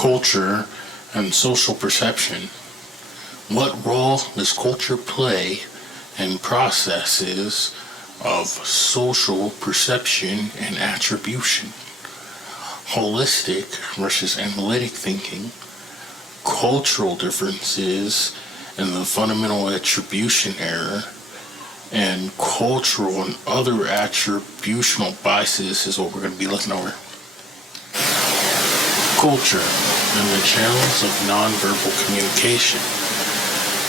culture, and social perception. What role does culture play in processes of social perception and attribution? Holistic versus analytic thinking, cultural differences in the fundamental attribution error, and cultural and other attributional biases is what we're going to be looking over. Culture and the channels of nonverbal communication.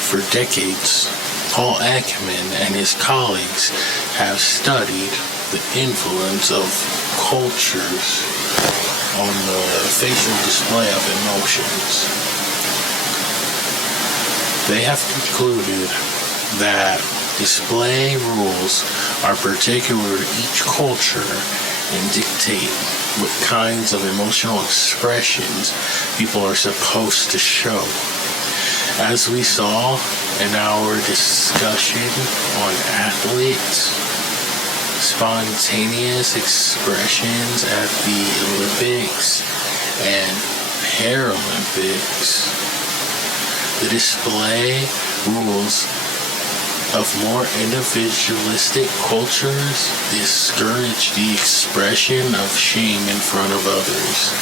For decades, Paul Ekman and his colleagues have studied the influence of cultures on the facial display of emotions. They have concluded that display rules are particular to each culture and dictate what kinds of emotional expressions people are supposed to show. As we saw in our discussion on athletes, spontaneous expressions at the Olympics and Paralympics, the display rules of more individualistic cultures discourage the expression of shame in front of others,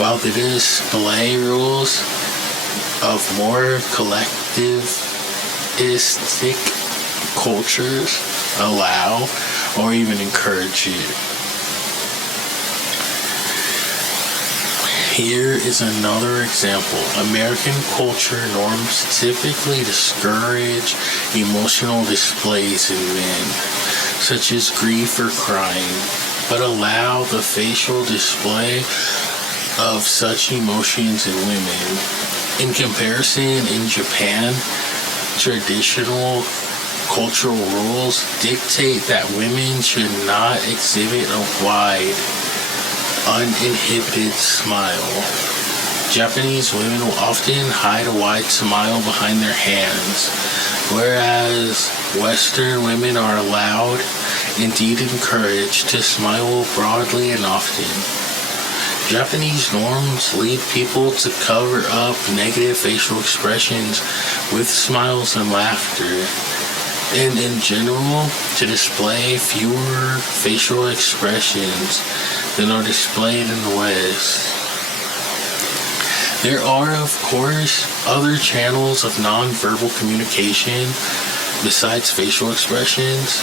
while the display rules of more collectivistic cultures allow or even encourage it. Here is another example. American culture norms typically discourage emotional displays in men, such as grief or crying, but allow the facial display of such emotions in women. In comparison, in Japan, traditional cultural rules dictate that women should not exhibit a wide, uninhibited smile. Japanese women will often hide a wide smile behind their hands, whereas Western women are allowed, indeed encouraged, to smile broadly and often. Japanese norms lead people to cover up negative facial expressions with smiles and laughter, and in general, to display fewer facial expressions than are displayed in the West. There are, of course, other channels of nonverbal communication besides facial expressions.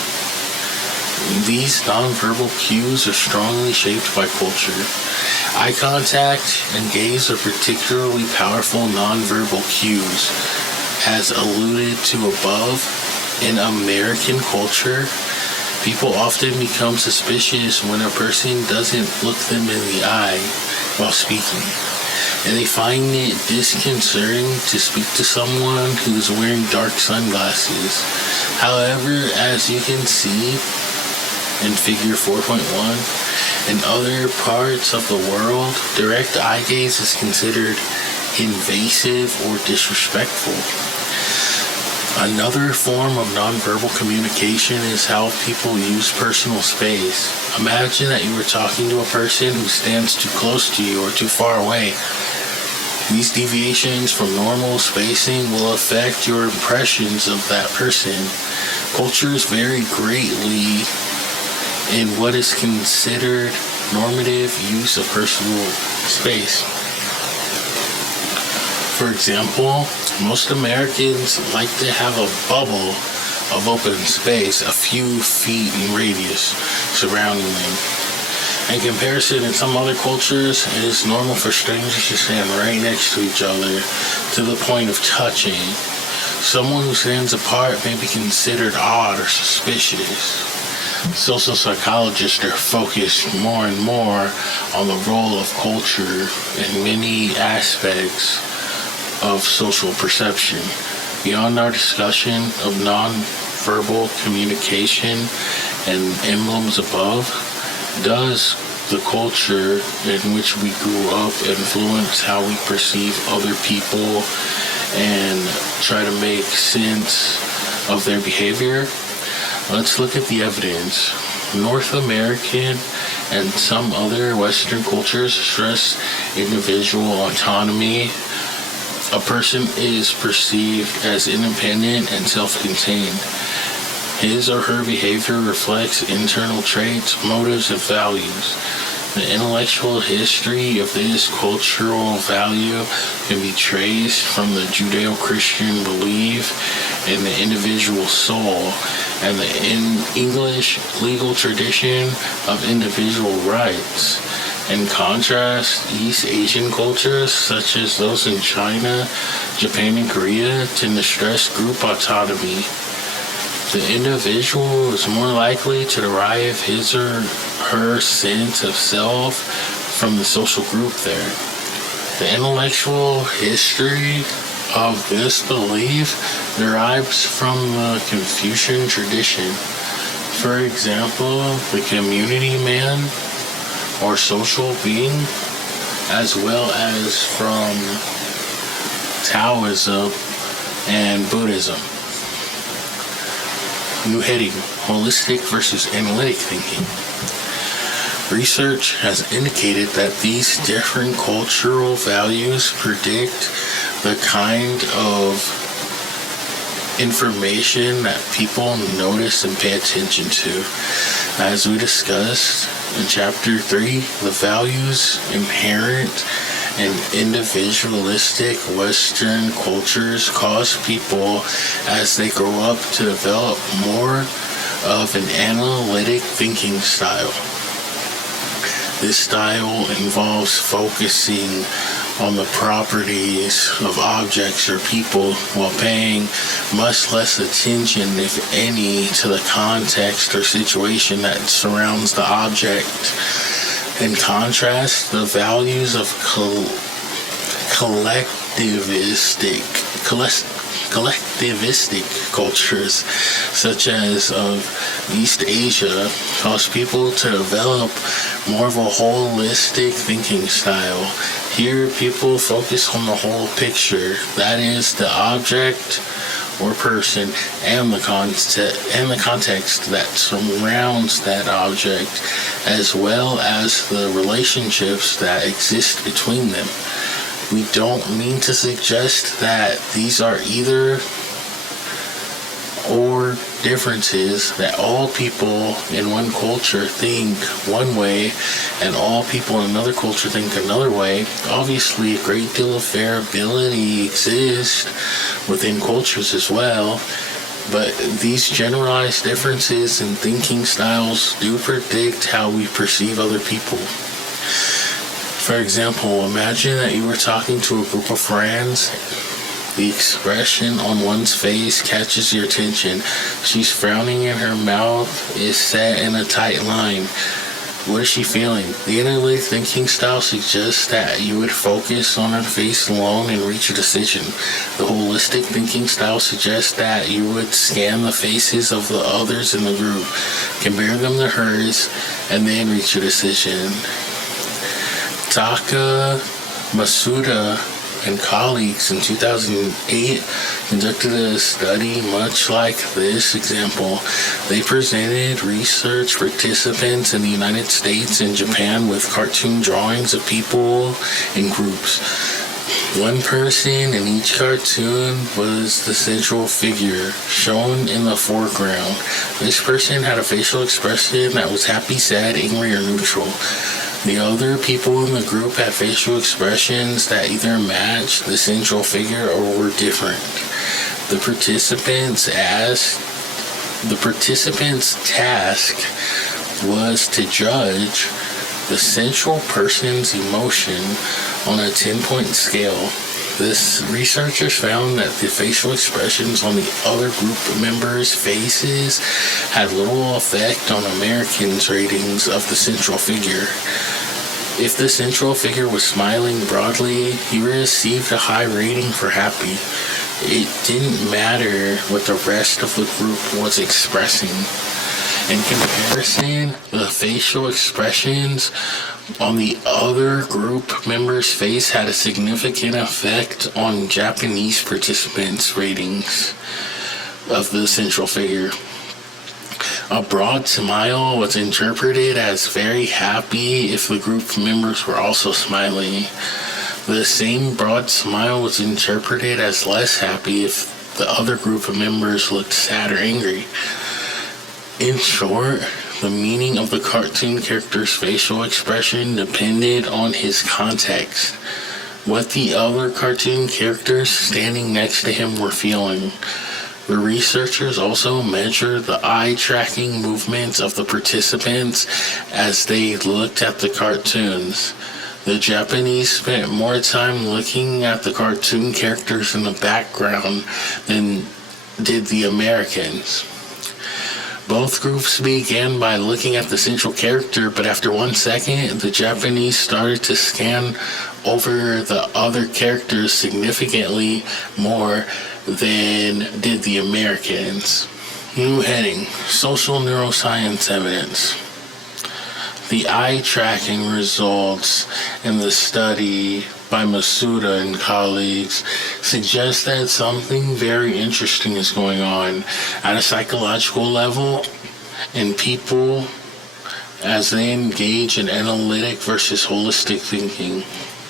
These nonverbal cues are strongly shaped by culture. Eye contact and gaze are particularly powerful nonverbal cues. As alluded to above, in American culture, people often become suspicious when a person doesn't look them in the eye while speaking, and they find it disconcerting to speak to someone who's wearing dark sunglasses. However, as you can see in figure 4.1, in other parts of the world, direct eye gaze is considered invasive or disrespectful. Another form of nonverbal communication is how people use personal space. Imagine that you were talking to a person who stands too close to you or too far away. These deviations from normal spacing will affect your impressions of that person. Cultures vary greatly in what is considered normative use of personal space. For example, most Americans like to have a bubble of open space a few feet in radius surrounding them. In comparison, in some other cultures, it is normal for strangers to stand right next to each other to the point of touching. Someone who stands apart may be considered odd or suspicious. Social psychologists are focused more and more on the role of culture in many aspects of social perception. Beyond our discussion of non-verbal communication and emblems above, does the culture in which we grew up influence how we perceive other people and try to make sense of their behavior? Let's look at the evidence. North American and some other Western cultures stress individual autonomy. A person is perceived as independent and self-contained. His or her behavior reflects internal traits, motives, and values. The intellectual history of this cultural value can be traced from the Judeo-Christian belief in the individual soul and the English legal tradition of individual rights. In contrast, East Asian cultures, such as those in China, Japan, and Korea, tend to stress group autonomy. The individual is more likely to derive his or her sense of self from the social group there. The intellectual history of this belief derives from the Confucian tradition. For example, the community man or social being, as well as from Taoism and Buddhism. New heading: holistic versus analytic thinking. Research has indicated that these different cultural values predict the kind of information that people notice and pay attention to. As we discussed in Chapter 3, the values inherent in individualistic Western cultures cause people, as they grow up, to develop more of an analytic thinking style. This style involves focusing on the properties of objects or people while paying much less attention, if any, to the context or situation that surrounds the object. In contrast, the values of collectivistic cultures, such as of East Asia, cause people to develop more of a holistic thinking style. Here, people focus on the whole picture, that is, the object or person and the context that surrounds that object, as well as the relationships that exist between them. We don't mean to suggest that these are either or differences, that all people in one culture think one way and all people in another culture think another way. Obviously, a great deal of variability exists within cultures as well, but these generalized differences in thinking styles do predict how we perceive other people. For example, imagine that you were talking to a group of friends. The expression on one's face catches your attention. She's frowning and her mouth is set in a tight line. What is she feeling? The analytic thinking style suggests that you would focus on her face alone and reach a decision. The holistic thinking style suggests that you would scan the faces of the others in the group, compare them to hers, and then reach a decision. Taka Masuda and colleagues in 2008 conducted a study much like this example. They presented research participants in the United States and Japan with cartoon drawings of people in groups. One person in each cartoon was the central figure, shown in the foreground. This person had a facial expression that was happy, sad, angry, or neutral. The other people in the group had facial expressions that either matched the central figure or were different. The participants' task was to judge the central person's emotion on a 10-point scale. This researchers found that the facial expressions on the other group members' faces had little effect on Americans' ratings of the central figure. If the central figure was smiling broadly, he received a high rating for happy. It didn't matter what the rest of the group was expressing. In comparison, the facial expressions on the other group member's face had a significant effect on Japanese participants' ratings of the central figure. A broad smile was interpreted as very happy if the group members were also smiling. The same broad smile was interpreted as less happy if the other group of members looked sad or angry. In short, the meaning of the cartoon character's facial expression depended on his context, what the other cartoon characters standing next to him were feeling. The researchers also measured the eye-tracking movements of the participants as they looked at the cartoons. The Japanese spent more time looking at the cartoon characters in the background than did the Americans. Both groups began by looking at the central character, but after 1 second, the Japanese started to scan over the other characters significantly more than did the Americans. New heading: Social Neuroscience Evidence. The eye tracking results in the study by Masuda and colleagues suggest that something very interesting is going on at a psychological level in people as they engage in analytic versus holistic thinking.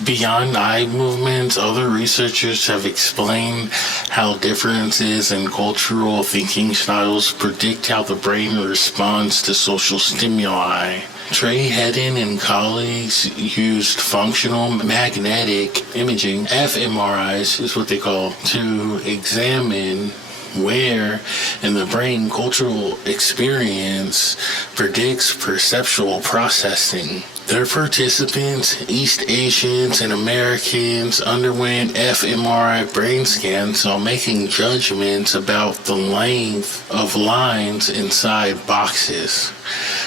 Beyond eye movements, other researchers have explained how differences in cultural thinking styles predict how the brain responds to social stimuli. Trey Hedden and colleagues used functional magnetic imaging, fMRIs is what they call, to examine where in the brain cultural experience predicts perceptual processing. Their participants, East Asians and Americans, underwent fMRI brain scans while making judgments about the length of lines inside boxes.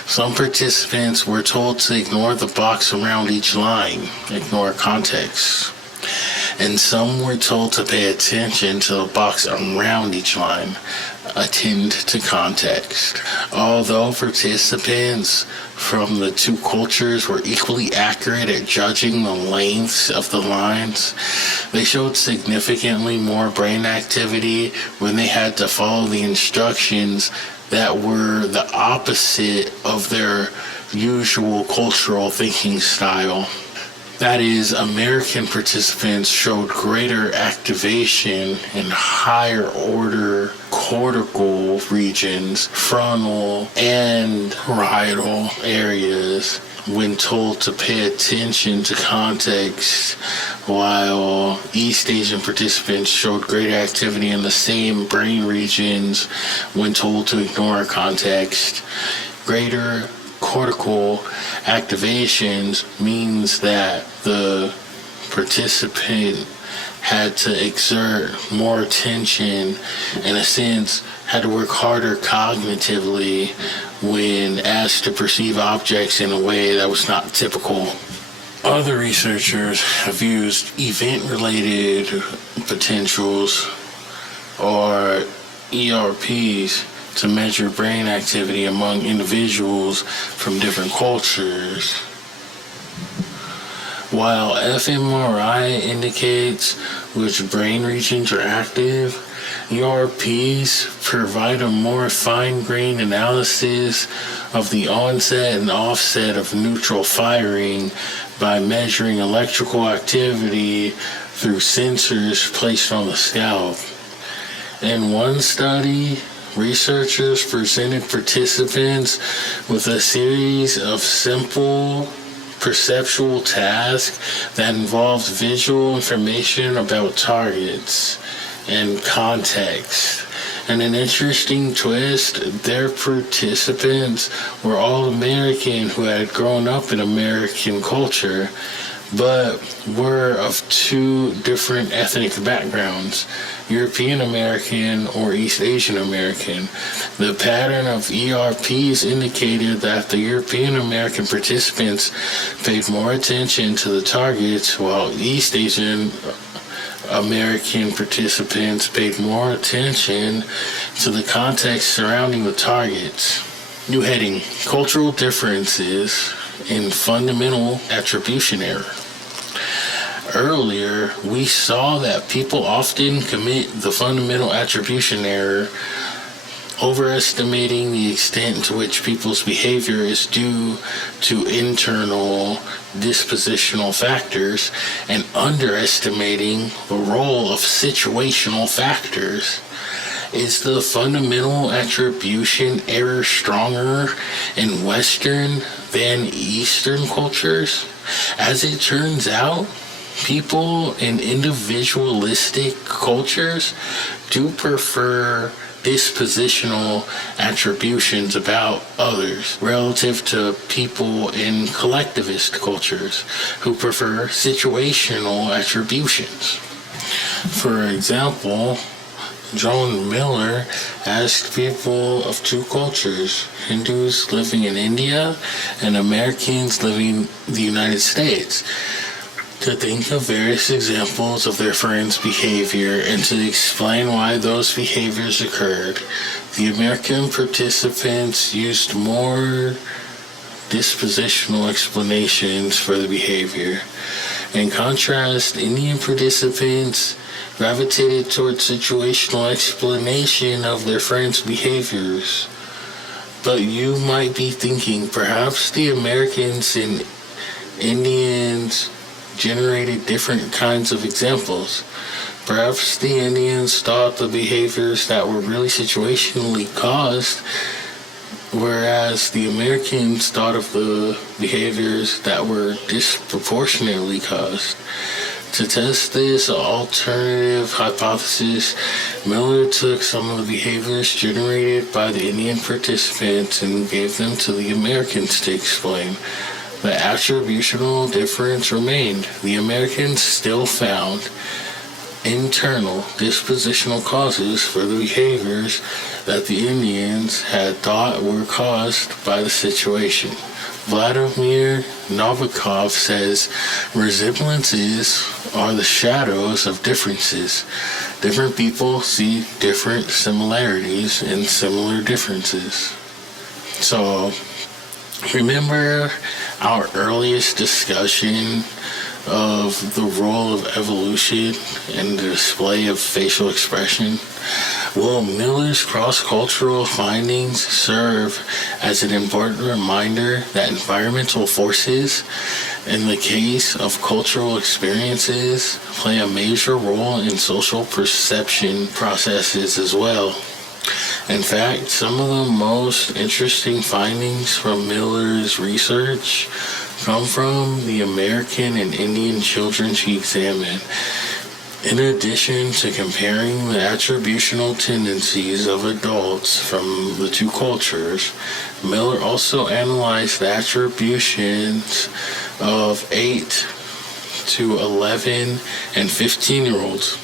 Some participants were told to ignore the box around each line, ignore context. And some were told to pay attention to the box around each line, attend to context. Although participants from the two cultures were equally accurate at judging the lengths of the lines, they showed significantly more brain activity when they had to follow the instructions that were the opposite of their usual cultural thinking style. That is, American participants showed greater activation in higher order cortical regions, frontal and parietal areas when told to pay attention to context, while East Asian participants showed greater activity in the same brain regions when told to ignore context. Greater cortical activations means that the participant had to exert more attention, in a sense, had to work harder cognitively when asked to perceive objects in a way that was not typical. Other researchers have used event-related potentials, or ERPs, to measure brain activity among individuals from different cultures. While fMRI indicates which brain regions are active, ERPs provide a more fine-grained analysis of the onset and offset of neutral firing by measuring electrical activity through sensors placed on the scalp. In one study, researchers presented participants with a series of simple perceptual tasks that involved visual information about targets and context. And an interesting twist, their participants were all American who had grown up in American culture, but were of two different ethnic backgrounds, European American or East Asian American. The pattern of ERPs indicated that the European American participants paid more attention to the targets, while East Asian American participants paid more attention to the context surrounding the targets. New heading: Cultural differences in fundamental attribution error. Earlier, we saw that people often commit the fundamental attribution error overestimating the extent to which people's behavior is due to internal dispositional factors and underestimating the role of situational factors. Is the fundamental attribution error stronger in Western than Eastern cultures? As it turns out, people in individualistic cultures do prefer dispositional attributions about others relative to people in collectivist cultures who prefer situational attributions. For example, John Miller asked people of two cultures, Hindus living in India and Americans living in the United States, to think of various examples of their friends' behavior and to explain why those behaviors occurred. The American participants used more dispositional explanations for the behavior. In contrast, Indian participants gravitated towards situational explanation of their friends' behaviors. But you might be thinking, perhaps the Americans and Indians generated different kinds of examples. Perhaps the Indians thought the behaviors that were really situationally caused, whereas the Americans thought of the behaviors that were disproportionately caused. To test this alternative hypothesis, Miller took some of the behaviors generated by the Indian participants and gave them to the Americans to explain. The attributional difference remained. The Americans still found internal dispositional causes for the behaviors that the Indians had thought were caused by the situation. Vladimir Nabokov says, resemblances are the shadows of differences. Different people see different similarities and similar differences. So, remember our earliest discussion of the role of evolution and the display of facial expression? Well, Miller's cross-cultural findings serve as an important reminder that environmental forces, in the case of cultural experiences, play a major role in social perception processes as well. In fact, some of the most interesting findings from Miller's research come from the American and Indian children she examined. In addition to comparing the attributional tendencies of adults from the two cultures, Miller also analyzed the attributions of 8 to 11 and 15-year-olds.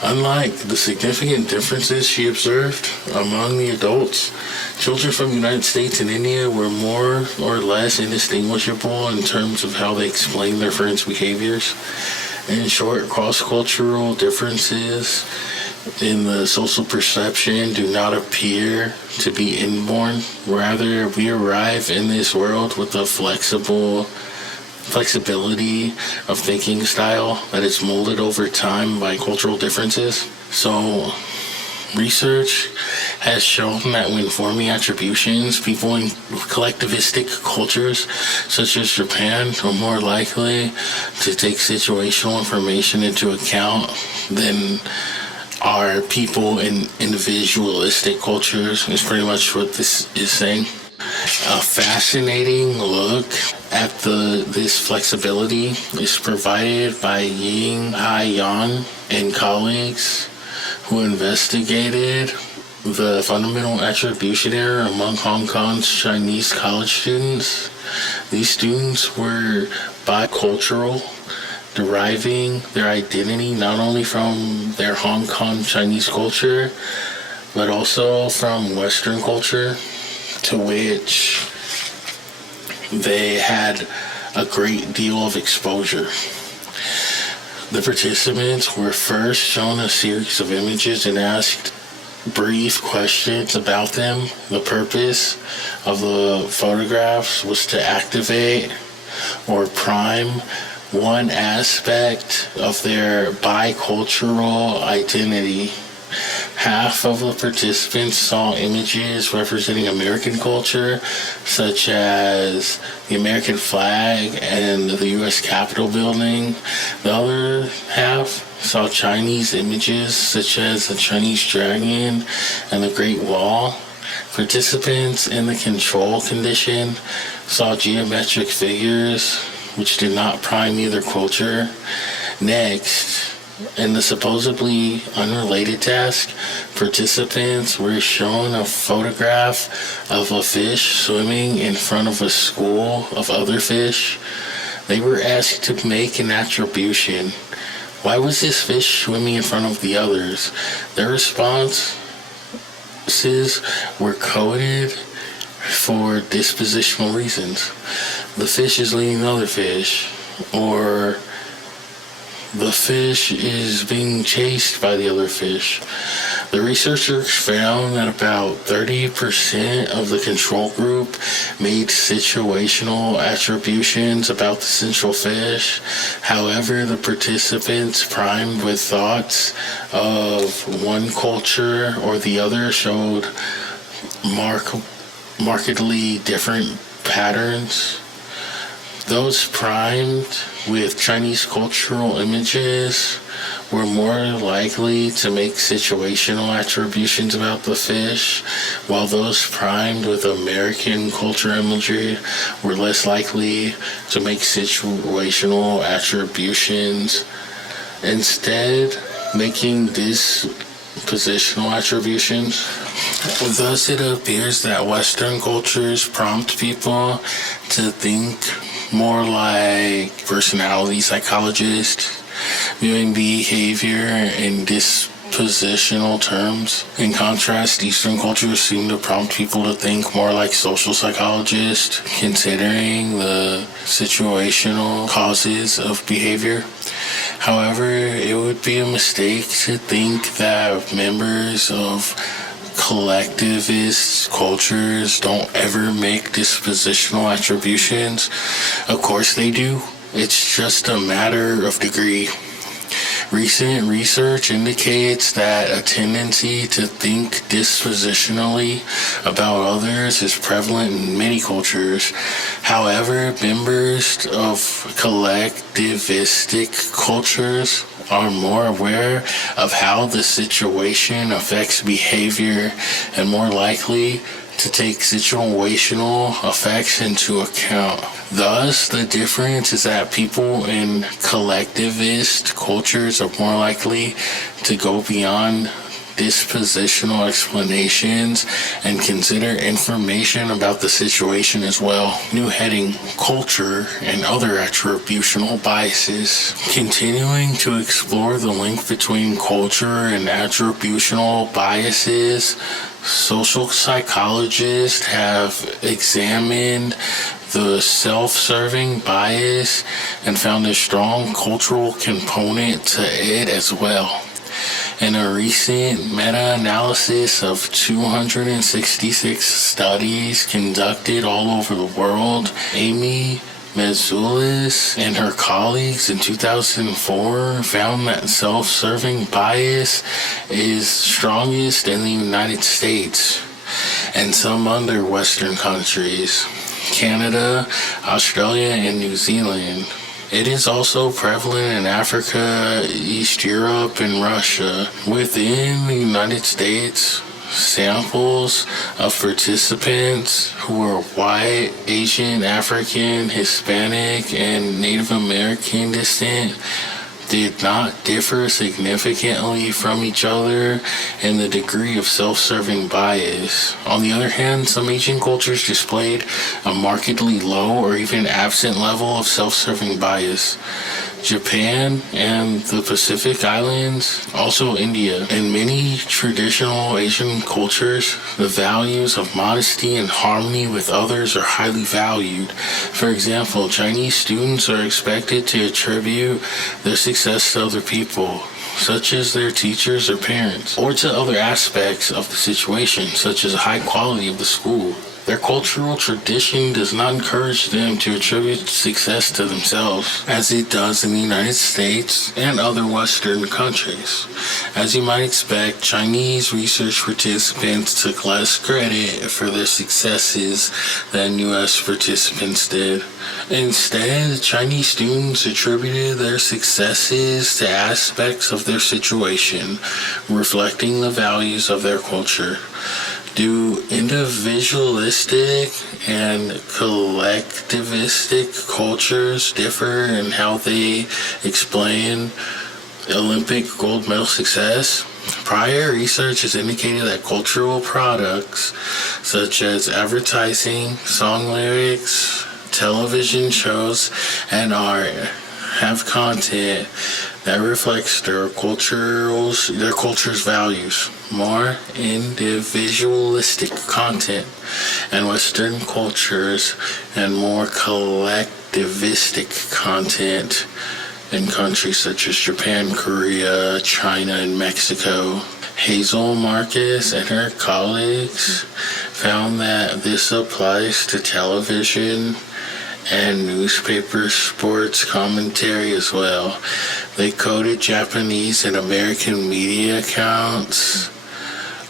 Unlike the significant differences she observed among the adults, children from the United States and India were more or less indistinguishable in terms of how they explained their friends' behaviors. In short, cross-cultural differences in the social perception do not appear to be inborn. Rather, we arrive in this world with a flexibility of thinking style that is molded over time by cultural differences. So, research has shown that when forming attributions, people in collectivistic cultures, such as Japan, are more likely to take situational information into account than are people in individualistic cultures, is pretty much what this is saying. A fascinating look at this flexibility is provided by Ying Hai Yang and colleagues who investigated the fundamental attribution error among Hong Kong's Chinese college students. These students were bicultural, deriving their identity not only from their Hong Kong Chinese culture, but also from Western culture, to which they had a great deal of exposure. The participants were first shown a series of images and asked brief questions about them. The purpose of the photographs was to activate or prime one aspect of their bicultural identity. Half of the participants saw images representing American culture, such as the American flag and the U.S. Capitol building. The other half saw Chinese images, such as the Chinese dragon and the Great Wall. Participants in the control condition saw geometric figures, which did not prime either culture. Next, in the supposedly unrelated task, participants were shown a photograph of a fish swimming in front of a school of other fish. They were asked to make an attribution. Why was this fish swimming in front of the others? Their responses were coded for dispositional reasons. The fish is leading the other fish, or the fish is being chased by the other fish. The researchers found that about 30% of the control group made situational attributions about the central fish. However, the participants primed with thoughts of one culture or the other showed markedly different patterns. Those primed with Chinese cultural images were more likely to make situational attributions about the fish, while those primed with American culture imagery were less likely to make situational attributions. Instead, making dispositional attributions. Thus, it appears that Western cultures prompt people to think more like personality psychologists, viewing behavior in dispositional terms. In contrast, Eastern cultures seem to prompt people to think more like social psychologists, considering the situational causes of behavior. However, it would be a mistake to think that members of collectivist cultures don't ever make dispositional attributions. Of course they do. It's just a matter of degree. Recent research indicates that a tendency to think dispositionally about others is prevalent in many cultures. However, members of collectivistic cultures are more aware of how the situation affects behavior and more likely to take situational effects into account. Thus, the difference is that people in collectivist cultures are more likely to go beyond dispositional explanations and consider information about the situation as well. New heading: Culture and Other Attributional Biases. Continuing to explore the link between culture and attributional biases, social psychologists have examined the self-serving bias and found a strong cultural component to it as well. In a recent meta-analysis of 266 studies conducted all over the world, Amy Mezoulis and her colleagues in 2004 found that self-serving bias is strongest in the United States and some other Western countries, Canada, Australia, and New Zealand. It is also prevalent in Africa, East Europe, and Russia. Within the United States, samples of participants who were white, Asian, African, Hispanic, and Native American descent did not differ significantly from each other in the degree of self-serving bias. On the other hand, some Asian cultures displayed a markedly low or even absent level of self-serving bias. Japan and the Pacific Islands, also India. In many traditional Asian cultures, the values of modesty and harmony with others are highly valued. For example, Chinese students are expected to attribute their success to other people, such as their teachers or parents, or to other aspects of the situation, such as the high quality of the school. Their cultural tradition does not encourage them to attribute success to themselves, as it does in the United States and other Western countries. As you might expect, Chinese research participants took less credit for their successes than U.S. participants did. Instead, Chinese students attributed their successes to aspects of their situation, reflecting the values of their culture. Do individualistic and collectivistic cultures differ in how they explain Olympic gold medal success? Prior research has indicated that cultural products such as advertising, song lyrics, television shows, and art have content that reflects their culture's values. More individualistic content and Western cultures, and more collectivistic content in countries such as Japan, Korea, China, and Mexico. Hazel Marcus and her colleagues found that this applies to television and newspaper sports commentary as well. They quoted Japanese and American media accounts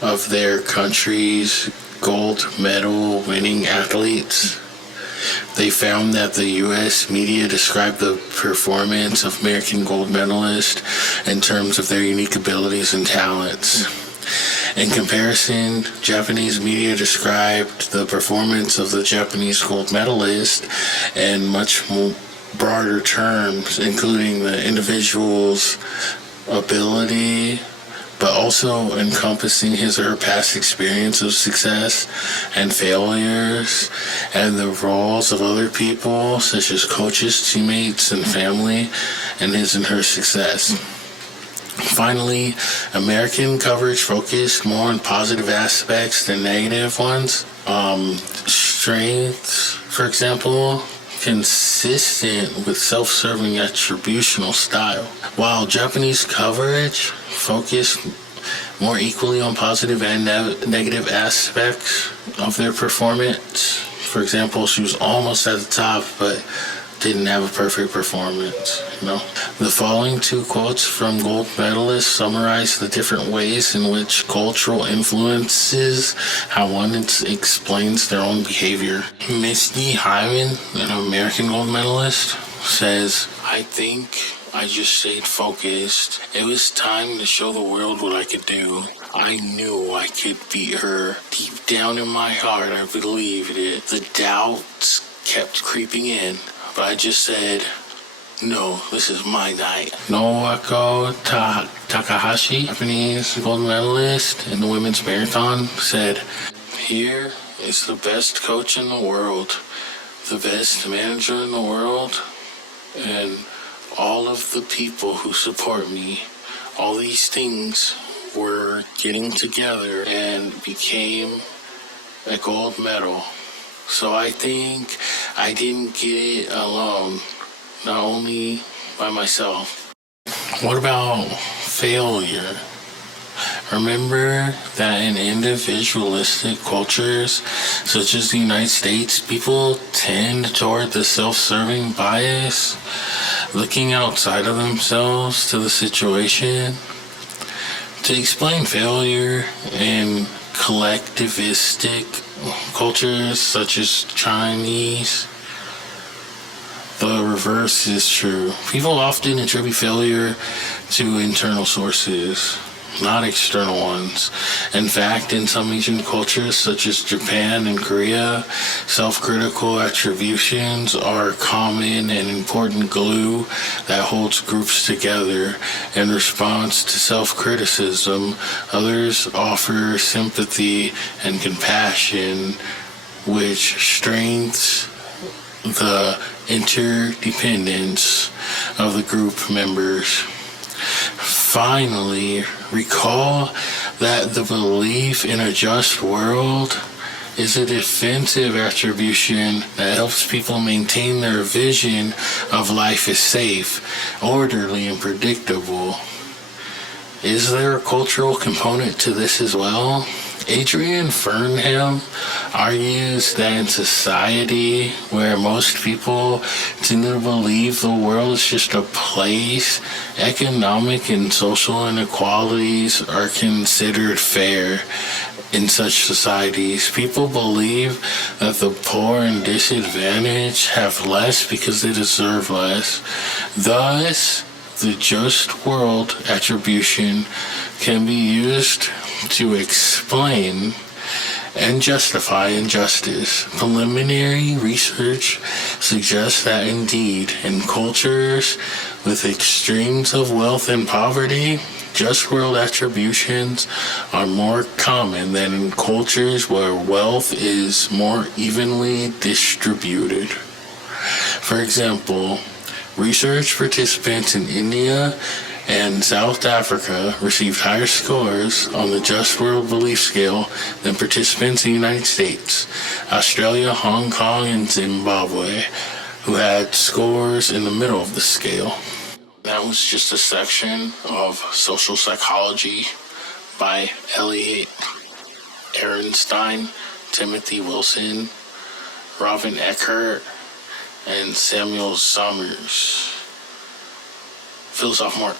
of their country's gold medal winning athletes. They found that the U.S. media described the performance of American gold medalists in terms of their unique abilities and talents. In comparison, Japanese media described the performance of the Japanese gold medalist in much more broader terms, including the individual's ability, but also encompassing his or her past experience of success and failures, and the roles of other people, such as coaches, teammates, and family, in his and her success. Finally, American coverage focused more on positive aspects than negative ones. Strengths, for example, consistent with self-serving attributional style, while Japanese coverage focused more equally on positive and negative aspects of their performance. For example, she was almost at the top, but didn't have a perfect performance, The following two quotes from gold medalists summarize the different ways in which cultural influences how one explains their own behavior. Misty Hyman, an American gold medalist, says, "I think I just stayed focused. It was time to show the world what I could do. I knew I could beat her. Deep down in my heart, I believed it. The doubts kept creeping in, but I just said, no, this is my night." Noako Takahashi, Japanese gold medalist in the women's marathon, said, "Here is the best coach in the world, the best manager in the world, and all of the people who support me. All these things were getting together and became a gold medal. So I think I didn't get it alone, not only by myself." What about failure? Remember that in individualistic cultures, such as the United States, people tend toward the self-serving bias, looking outside of themselves to the situation. To explain failure in collectivistic cultures such as Chinese, the reverse is true. People often attribute failure to internal sources, not external ones. In fact, in some Asian cultures such as Japan and Korea, self-critical attributions are common and important glue that holds groups together. In response to self-criticism, others offer sympathy and compassion, which strengthens the interdependence of the group members. Finally, recall that the belief in a just world is a defensive attribution that helps people maintain their vision of life as safe, orderly, and predictable. Is there a cultural component to this as well? Adrian Fernham argues that in society where most people tend to believe the world is just a place, economic and social inequalities are considered fair. In such societies, people believe that the poor and disadvantaged have less because they deserve less. Thus, the just world attribution can be used to explain and justify injustice. Preliminary research suggests that indeed, in cultures with extremes of wealth and poverty, just world attributions are more common than in cultures where wealth is more evenly distributed. For example, research participants in India and South Africa received higher scores on the Just World Belief Scale than participants in the United States, Australia, Hong Kong, and Zimbabwe, who had scores in the middle of the scale. That was just a section of Social Psychology by Elliot Ehrenstein, Timothy Wilson, Robin Eckert, and Samuel Somers. Philosoph Mark.